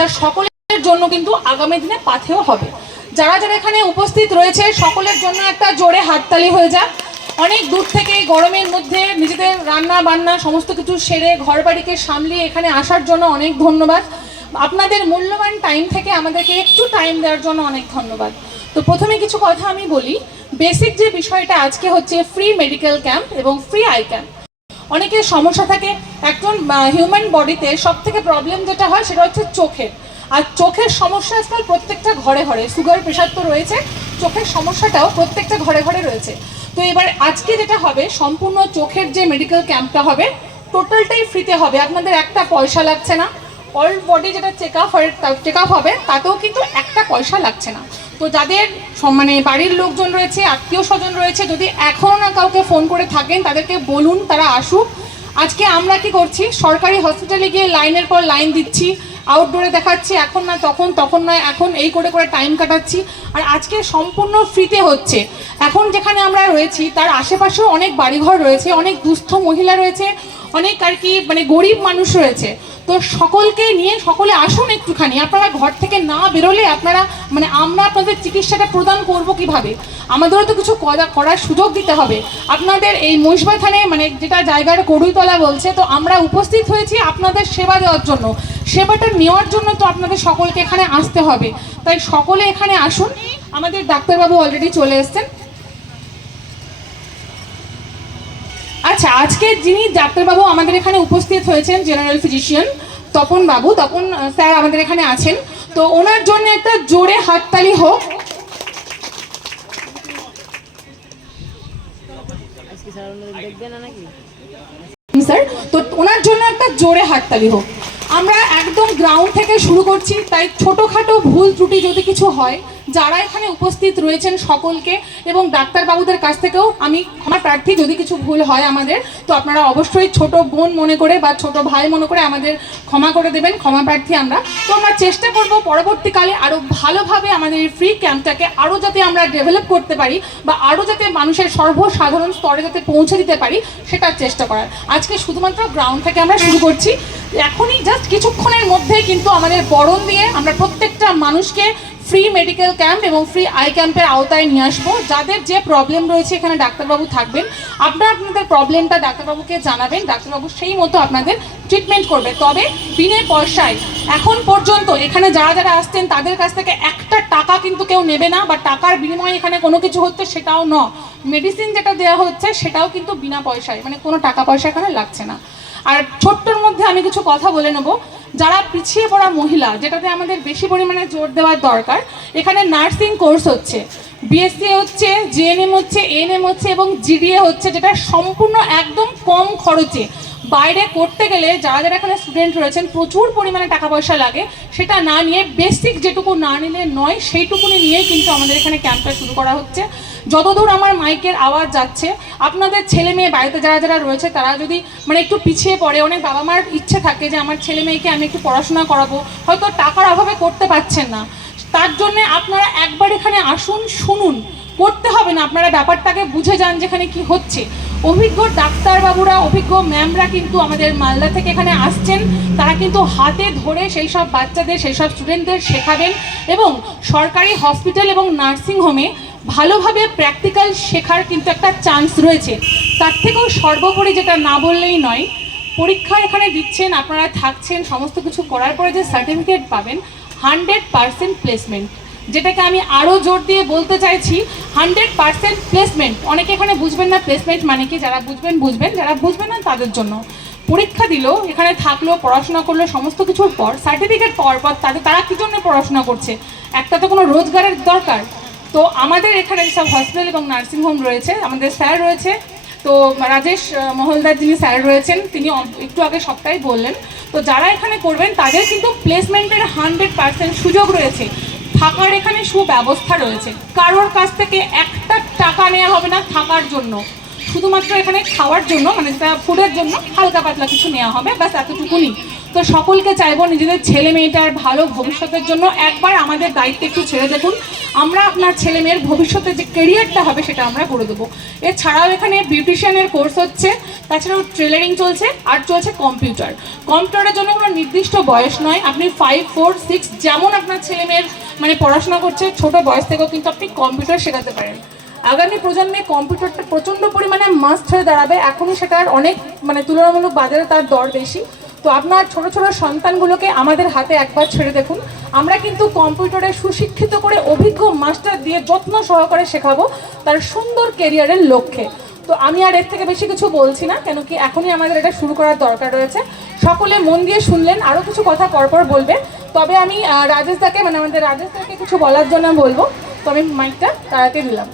যা সকলের জন্য কিন্তু আগামী দিনে পাথেয় হবে। যারা যারা এখানে উপস্থিত রয়েছে সকলের জন্য একটা জোরে হাততালি হয়ে যাক। অনেক দূর থেকে গরমের মধ্যে নিজেদের রান্না বান্না সমস্ত কিছু সেরে ঘর বাড়িকে সামলিয়ে এখানে আসার জন্য অনেক ধন্যবাদ। আপনাদের মূল্যবান টাইম থেকে আমাদেরকে একটু টাইম দেওয়ার জন্য অনেক ধন্যবাদ। তো প্রথমে কিছু কথা আমি বলি। বেসিক যে বিষয়টা আজকে হচ্ছে ফ্রি মেডিকেল ক্যাম্প এবং ফ্রি আই ক্যাম্প। অনেকের সমস্যা থাকে, একজন হিউম্যান বডিতে সব থেকে প্রবলেম যেটা হয় সেটা হচ্ছে চোখের। আর চোখের সমস্যা আজকাল প্রত্যেকটা ঘরে ঘরে, সুগার প্রেশার তো রয়েছে, চোখের সমস্যাটাও প্রত্যেকটা ঘরে ঘরে রয়েছে। তো এবার আজকে যেটা হবে, সম্পূর্ণ চোখের যে মেডিকেল ক্যাম্পটা হবে টোটালটাই ফ্রিতে হবে, আপনাদের একটা পয়সা লাগছে না। অল বডি যেটা চেক আপ হবে তাতেও কিন্তু একটা পয়সা লাগছে না। তো যাদের মানে বাড়ির লোকজন রয়েছে, আত্মীয় স্বজন রয়েছে, যদি এখনও না কাউকে ফোন করে থাকেন তাদেরকে বলুন তারা আসুক। আজকে আমরা কি করছি, সরকারি হসপিটালে গিয়ে লাইনের পর লাইন দিচ্ছি, আউটডোরে দেখাচ্ছি, এখন না তখন, তখন নয় এখন, এই করে করে টাইম কাটাচ্ছি। আর আজকে সম্পূর্ণ ফ্রিতে হচ্ছে। এখন যেখানে আমরা রয়েছি তার আশেপাশেও অনেক বাড়িঘর রয়েছে, অনেক দুস্থ মহিলা রয়েছে, অনেক আর কি মানে গরিব মানুষ রয়েছে। তো সকলকে নিয়ে সকলে আসুন একটুখানি। আপনারা ঘর থেকে না বেরোলে আপনারা মানে আমরা আপনাদের চিকিৎসাটা প্রদান করব কিভাবে? আমাদেরও তো কিছু করার সুযোগ দিতে হবে। আপনাদের এই মহিষবাই থানায় মানে যেটা জায়গার কড়ুইতলা বলছে, তো আমরা উপস্থিত হয়েছি আপনাদের সেবা দেওয়ার জন্য। সেবাটা নেওয়ার জন্য তো আপনাদের সকলকে এখানে আসতে হবে। তাই সকলে এখানে আসুন। আমাদের ডাক্তারবাবু অলরেডি চলে এসেছেন। আচ্ছা, আজকে যিনি ডাক্তারবাবু আমাদের এখানে উপস্থিত হয়েছেন, জেনারেল ফিজিশিয়ান তপন বাবু, তপন স্যার আমাদের এখানে আছেন। তো ওনার জন্য একটা জোরে হাততালি হোক। স্যার, তো ওনার জন্য একটা জোরে হাততালি হোক। আমরা একদম গ্রাউন্ড থেকে শুরু করছি, তাই ছোটোখাটো ভুল ত্রুটি যদি কিছু হয়, যারা এখানে উপস্থিত রয়েছেন সকলকে এবং ডাক্তারবাবুদের কাছ থেকেও আমি ক্ষমা প্রার্থী যদি কিছু ভুল হয় আমাদের, তো আপনারা অবশ্যই ছোট বোন মনে করে বা ছোট ভাই মনে করে আমাদের ক্ষমা করে দেবেন, ক্ষমা প্রার্থী আমরা। তো আমরা চেষ্টা করব পরবর্তীকালে আরও ভালোভাবে আমাদের এই ফ্রি ক্যাম্পটাকে আরও যাতে আমরা ডেভেলপ করতে পারি বা আরও যাতে মানুষের সর্বসাধারণ স্তরে যাতে পৌঁছে দিতে পারি সেটার চেষ্টা করার। আজকে শুধুমাত্র গ্রাউন্ড থেকে আমরা শুরু করছি। এখনই জাস্ট কিছুক্ষণের মধ্যেই কিন্তু আমাদের বরণ দিয়ে আমরা প্রত্যেকটা মানুষকে ফ্রি মেডিকেল ক্যাম্প এবং ফ্রি আই ক্যাম্পের আওতায় নিয়ে আসবো। যাদের যে প্রবলেম রয়েছে এখানে ডাক্তারবাবু থাকবেন, আপনারা আপনাদের প্রবলেমটা ডাক্তারবাবুকে জানাবেন, ডাক্তারবাবু সেই মতো আপনাদের ট্রিটমেন্ট করবে, তবে বিনা পয়সায়। এখন পর্যন্ত এখানে যারা যারা আসছেন তাদের কাছ থেকে একটা টাকা কিন্তু কেউ নেবে না, বা টাকার বিনিময়ে এখানে কোনো কিছু হচ্ছে সেটাও ন। মেডিসিন যেটা দেওয়া হচ্ছে সেটাও কিন্তু বিনা পয়সায়, মানে কোনো টাকা পয়সা এখানে লাগছে না। আর ছোট্টর মধ্যে আমি কিছু কথা বলে নেব। যারা পিছিয়ে পড়া মহিলা, যেটাতে আমাদের বেশি পরিমাণে জোর দেওয়ার দরকার, এখানে নার্সিং কোর্স হচ্ছে, বিএসসি হচ্ছে, জিএনএম হচ্ছে, এএনএম হচ্ছে এবং জিডিএ হচ্ছে, যেটা সম্পূর্ণ একদম কম খরচে। বাইরে করতে গেলে যারা যারা এখানে স্টুডেন্ট রয়েছেন প্রচুর পরিমাণে টাকা পয়সা লাগে, সেটা না নিয়ে বেসিক যেটুকু না নিলে নয় সেইটুকুনি নিয়েই কিন্তু আমাদের এখানে ক্যাম্পটা শুরু করা হচ্ছে। যতদূর আমার মাইকের আওয়াজ যাচ্ছে, আপনাদের ছেলে মেয়ে বাড়িতে যারা যারা রয়েছে তারা যদি মানে একটু পিছিয়ে পড়ে, অনেক বাবা মার ইচ্ছে থাকে যে আমার ছেলে মেয়েকে আমি একটু পড়াশোনা করাবো, হয়তো টাকার অভাবে করতে পারছেন না, তার জন্যে আপনারা একবার এখানে আসুন, শুনুন। করতে হবে না, আপনারা ব্যাপারটাকে বুঝে যান যেখানে কি হচ্ছে। অভিজ্ঞ ডাক্তারবাবুরা, অভিজ্ঞ ম্যামরা কিন্তু আমাদের মালদা থেকে এখানে আসছেন, তারা কিন্তু হাতে ধরে সেই সব বাচ্চাদের, সেই সব স্টুডেন্টদের শেখাবেন এবং সরকারি হসপিটাল এবং নার্সিংহোমে ভালোভাবে প্র্যাকটিক্যাল শেখার কিন্তু একটা চান্স রয়েছে। তার থেকেও সর্বোপরি যেটা না বললেই নয়, পরীক্ষা এখানে দিচ্ছেন, আপনারা থাকছেন, সমস্ত কিছু করার পরে যে সার্টিফিকেট পাবেন 100% প্লেসমেন্ট, যেটাকে আমি আরও জোর দিয়ে বলতে চাইছি 100% প্লেসমেন্ট। অনেকে এখানে বুঝবেন না প্লেসমেন্ট মানে কি, যারা বুঝবেন বুঝবেন, যারা বুঝবেন না তাদের জন্য। পরীক্ষা দিল, এখানে থাকলো, পড়াশোনা করলো, সমস্ত কিছুর পর সার্টিফিকেট পাওয়ার পর তারা কী জন্য পড়াশোনা করছে, একটা তো কোনো রোজগারের দরকার। তো আমাদের এখানে সব হসপিটাল এবং নার্সিংহোম রয়েছে, আমাদের স্যার রয়েছে, তো রাজেশ মহলদার যিনি স্যার রয়েছেন তিনি একটু আগে সপ্তাহে বললেন। তো যারা এখানে করবেন তাদের কিন্তু প্লেসমেন্টের 100% সুযোগ রয়েছে, থাকার এখানে সুব্যবস্থা রয়েছে, কারোর কাছ থেকে একটা টাকা নেওয়া হবে না থাকার জন্য, শুধুমাত্র এখানে খাওয়ার জন্য মানে ফুডের জন্য হালকা পাতলা কিছু নেওয়া হবে, ব্যাস এতটুকুনি। তো সকলকে চাইবো নিজেদের ছেলে মেয়েটার ভালো ভবিষ্যতের জন্য একবার আমাদের দায়িত্ব একটু ছেড়ে দেখুন। আমরা আপনার ছেলে মেয়ের ভবিষ্যতে যে কেরিয়ারটা হবে সেটা আমরা করে দেবো। এছাড়াও এখানে বিউটিশিয়ানের কোর্স হচ্ছে, তাছাড়াও টেলারিং চলছে, আর চলছে কম্পিউটারের জন্য কোনো নির্দিষ্ট বয়স নয়। আপনি 5, 4, 6 যেমন আপনার ছেলে মেয়ের মানে পড়াশোনা করছে, ছোট বয়স থেকেও কিন্তু আপনি কম্পিউটার শেখাতে পারেন। আগামী প্রজন্মে কম্পিউটারটা প্রচণ্ড পরিমাণে মাস্ট হয়ে দাঁড়াবে, এখনই সেটার অনেক মানে তুলনামূলক বাজারে তার দর বেশি। তো আপনার ছোট ছোট সন্তানগুলোকে আমাদের হাতে একবার ছেড়ে দেখুন। আমরা কিন্তু কম্পিউটারে সুশিক্ষিত করে অভিজ্ঞ মাস্টার দিয়ে যত্ন সহকারে শেখাবো তার সুন্দর কেরিয়ারের লক্ষ্যে। তো আমি আর এর থেকে বেশি কিছু বলছি না, কেন কি এখনই আমাদের এটা শুরু করার দরকার রয়েছে। সকলে মন দিয়ে শুনলেন, আরও কিছু কথা পরপর বলবে। তবে আমি রাজেশ দাকে মানে আমাদের রাজেশ দাকে কিছু বলার জন্য বলবো, তো আমি মাইকটা তাকে দিলাম।